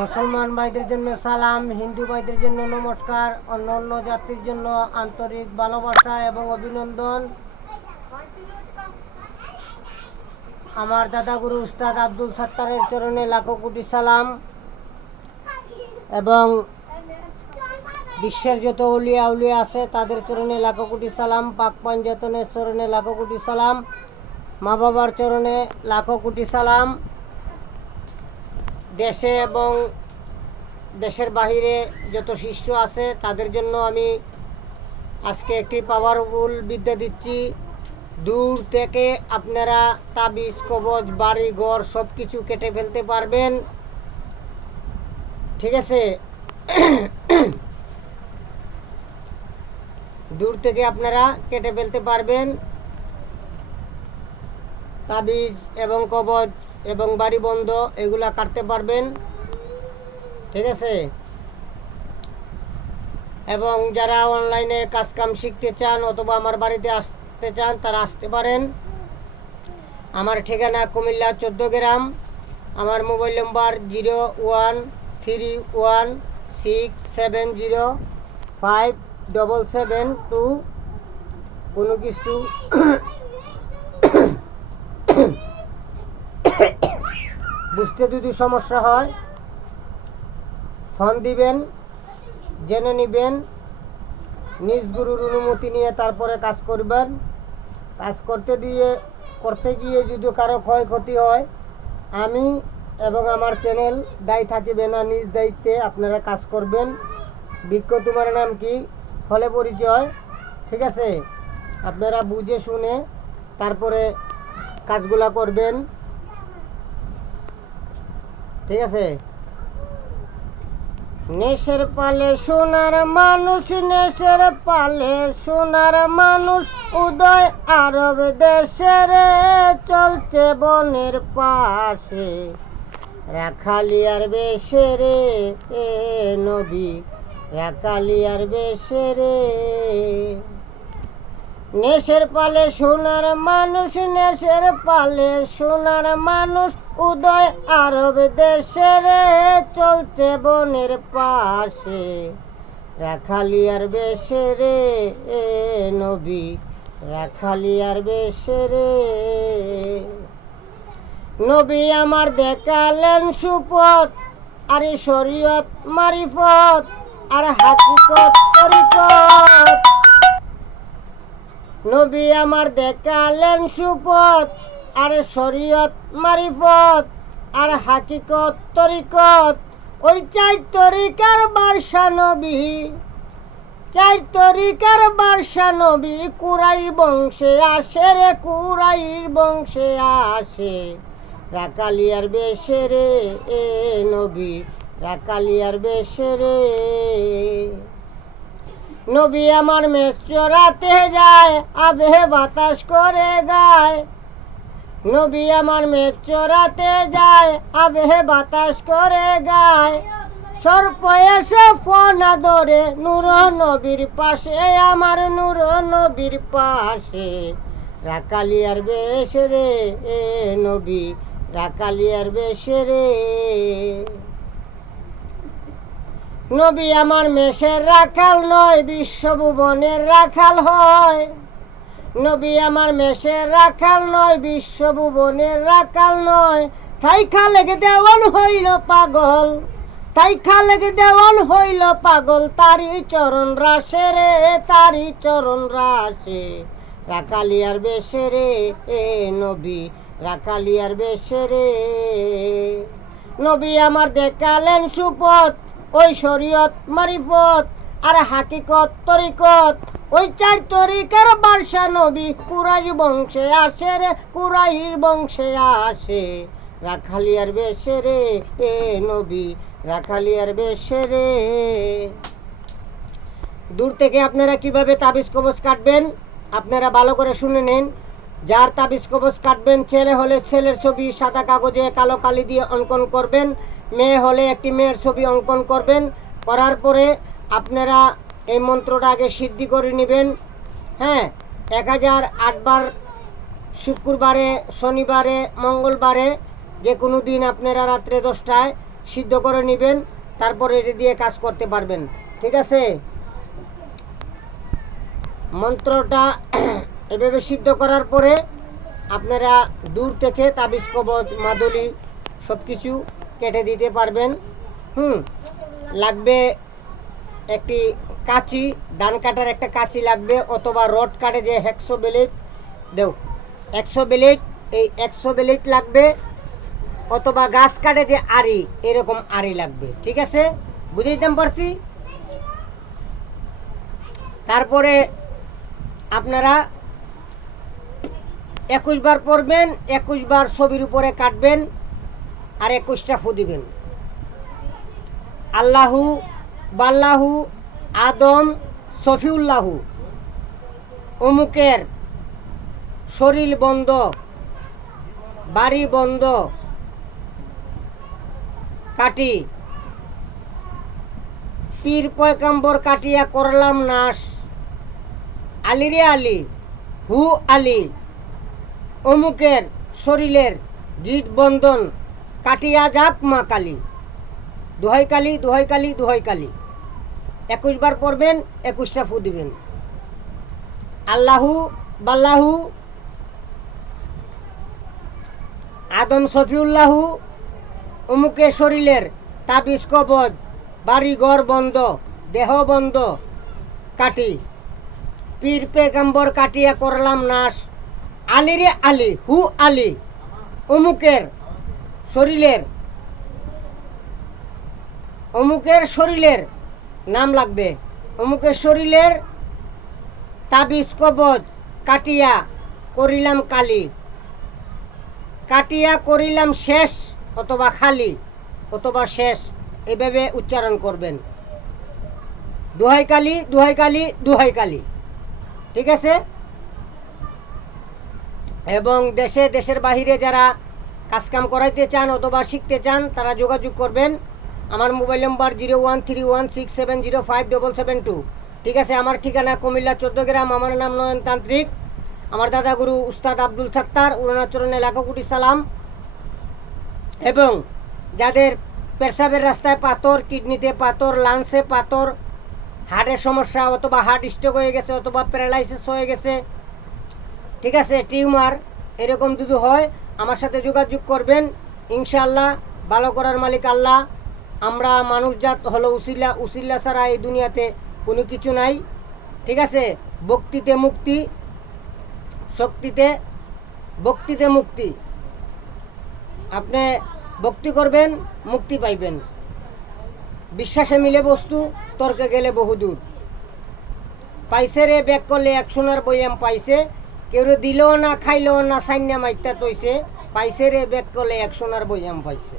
মুসলমান ভাইদের জন্য সালাম, হিন্দু ভাইদের জন্য নমস্কার, অন্য অন্য জাতির জন্য আন্তরিক ভালোবাসা এবং অভিনন্দন। আমার দাদাগুরু উস্তাদ আব্দুল সাত্তারের চরণে লাখো কোটি সালাম এবং বিশ্বের যত উলিয়া উলিয়া আছে তাদের চরণে লাখো কোটি সালাম, পাক পাঞ্জাতনের চরণে লাখো কোটি সালাম, মা বাবার চরণে লাখো কোটি সালাম। দেশে এবং দেশের বাহিরে যত শিষ্য আছে তাদের জন্য আমি আজকে একটি পাওয়ারফুল বিদ্যা দিচ্ছি। দূর থেকে আপনারা তাবিজ, কবজ, বাড়ি ঘর সব কিছু কেটে ফেলতে পারবেন, ঠিক আছে? দূর থেকে আপনারা কেটে ফেলতে পারবেন তাবিজ এবং কবজ এবং বাড়ি বন্ধ এগুলা কাটতে পারবেন, ঠিক আছে? এবং যারা অনলাইনে কাজকাম শিখতে চান অথবা আমার বাড়িতে আসতে চান তারা আসতে পারেন। আমার ঠিকানা কুমিল্লা 14 গ্রাম। আমার মোবাইল নম্বর 013167057772। কোনো কিছু বুঝতে যদি সমস্যা হয় ফোন দিবেন, জেনে নেবেন, নিজ গুরুর অনুমতি নিয়ে তারপরে কাজ করবেন। কাজ করতে গিয়ে যদি কারো ক্ষয়ক্ষতি হয় আমি এবং আমার চ্যানেল দায়ী থাকিবে না, নিজ দায়িত্বে আপনারা কাজ করবেন। বৃক্ষ তোমার নাম কি, ফলে পরিচয়, ঠিক আছে? আপনারা বুঝে শুনে তারপরে কাজগুলা করবেন, ঠিক আছে? নেশের পালে সোনার মানুষ, নেশের পালে সোনার মানুষ, উদয় আরব দেশের চলছে বনের পাশে, রাখালিয়ার বেশে রে এ নবী, রাখালিয়ার বেশে রে। নেশের পালে সোনার মানুষ, নেশের পালে সোনার মানুষ, উদয় আরব দেশের চলছে বনের পাশে, রাখালিয়ার বেশে রে এ নবী, রাখালিয়ার বেশে রে। নবী আমার দেখালেন সুপথ, আর শরীয়ত মারিফত, আর হাকিকত তরিকত। নবী আমার দেখালেন সুপথ, আর শরীয়ত মারিফত, আর হাকিকত তরিকত। ওই 4 তরিকার বাদশা নবী, 4 তরিকার বাদশা নবী, কুরাইশ বংশে আসে রে, কুরাইশ বংশে আসে, রাখালিয়ার বেশে রে এ নবী, রাখালিয়ার বেশে রে। নবী আমার মেষ চড়াতে যায়, আবে বাতাস করে গায়। নবী আমার মেষ চড়াতে যায়, আবে বাতাস করে গায়। সর্প এসে ফনা ধরে নূর নবীর পাশে, আমার নূর নবীর পাশে, রাখালিয়ার বেশে রে এ নবী, রাখালিয়ার বেশে রে। নবী আমার মেষের রাখাল নয়, বিশ্বভুবনের রাখাল হয়। নবী আমার মেষের রাখাল নয়, বিশ্বভুবনের রাখাল নয়। তাই খালেক দেওয়ান হইল পাগল, তাই খালেক দেওয়ান হইল পাগল, তারি চরণ রাশে রে, তারি চরণ রাশে, রাখালিয়ার বেশে রে এ নবী, রাখালিয়ার বেশে রে। নবী আমার দেখালেন সুপথ, ওই শরীয়ত মারিফত, আর হাকিকত তরিকত। ওই 4 তরিকার বাদশা নবী, কুরাইশ বংশে আসে রে, কুরাইশ বংশে আসে, রাখালিয়ার বেশে রে এ নবী, রাখালিয়ার বেশে রে। দূর থেকে আপনারা কিভাবে তাবিজ কবজ কাটবেন আপনারা ভালো করে শুনে নিন। যার তাবিজ কবজ কাটবেন, ছেলে হলে ছেলের ছবি সাদা কাগজে কালো কালি দিয়ে অঙ্কন করবেন, মেয়ে হলে একটি মেয়ের ছবি অঙ্কন করবেন। করার পরে আপনারা এই মন্ত্রটা আগে সিদ্ধি করে নেবেন। হ্যাঁ, 1008 বার শুক্রবারে, শনিবারে, মঙ্গলবারে, যে কোনো দিন আপনারা রাত্রে 10টায় সিদ্ধ করে নেবেন, তারপরে এটা দিয়ে কাজ করতে পারবেন। ঠিক আছে, মন্ত্রটা এভাবে সিদ্ধ করার পরে আপনারা দূর থেকে তাবিজ কবজ মাদুলি সব কিছু কেটে দিতে পারবেন। লাগবে একটি কাঁচি, ডান কাটার একটা কাঁচি লাগবে, অথবা রড কাটে যে 100 ব্লেড দেও 100 ব্লেড, এই 100 ব্লেড লাগবে, অথবা গাছ কাটে যে আড়ি, এরকম আড়ি লাগবে। ঠিক আছে, বুঝাইতে পারছি? তারপরে আপনারা 21 বার পড়বেন, 21 বার ছবির উপরে কাটবেন, আর 21টা ফু দিবেন। আল্লাহু বাল্লাহু আদম সফিউল্লাহু অমুকের শরীর বন্ধ, বাড়ি বন্ধ, কাটি পীর পয়গাম্বর কাটিয়া করলাম নাশ, আলী রে আলী হু আলী অমুকের শরীরের গিট বন্ধন কাটিয়া যাক মা কালী, দোহাই কালী দোহাই কালী দোহাই কালী। 21 বার পড়বেন, 21টা ফু দিবেন। আল্লাহু বাল্লাহু আদম সফিউল্লাহু অমুকের শরীরের তাবিজ কবজ বাড়ি ঘর বন্ধ, দেহ বন্ধ, কাটি পীর পেগম্বর কাটিয়া করলাম নাশ, আলী রে আলী হু আলী অমুকের শরীরের নাম লাগবে, অমুকের শরীরের তাবিজ কবজ কাটিয়া করিলাম কালী, কাটিয়া করিলাম শেষ, অথবা খালি অথবা শেষ, এভাবে উচ্চারণ করবেন। দোহাই কালী দোহাই কালী দোহাই কালী। ঠিক আছে, এবং দেশের বাহিরে যারা কাজকাম করাইতে চান অথবা শিখতে চান তারা যোগাযোগ করবেন। আমার মোবাইল নম্বর 013167057772। ঠিক আছে, আমার ঠিকানা কুমিল্লা 14 গ্রাম। আমার নাম নয়ন তান্ত্রিক। আমার দাদা গুরু উস্তাদ আব্দুল সাত্তার, অরুণাচরণে লাখো কোটি সালাম। এবং যাদের পেশাবের রাস্তায় পাথর, কিডনিতে পাথর, লাংসে পাথর, হার্টের সমস্যা, অথবা হার্ট স্ট্রোক হয়ে গেছে, অথবা প্যারালাইসিস হয়ে গেছে, ঠিক আছে, টিউমার, এরকম যদি হয় আমার সাথে যোগাযোগ করবেন। ইনশাআল্লাহ ভালো করার মালিক আল্লাহ। আমরা মানুষজাত হলো উসিলা ছাড়া এই দুনিয়াতে কোনো কিছু নাই। ঠিক আছে, ভক্তিতে মুক্তি, ভক্তিতে মুক্তি। আপনি ভক্তি করবেন, মুক্তি পাইবেন। বিশ্বাসে মিলে বস্তু, তর্কে গেলে বহুদূর। পাইছে রে ব্যাক করলে 1 সোনার বইয়াম পাইছে, কেউ দিলেও না খাইলেও না সাইন্যা মাইতা তৈছে, পাইছে রে ব্যাক করলে 1 সোনার বইয়াম পাইছে।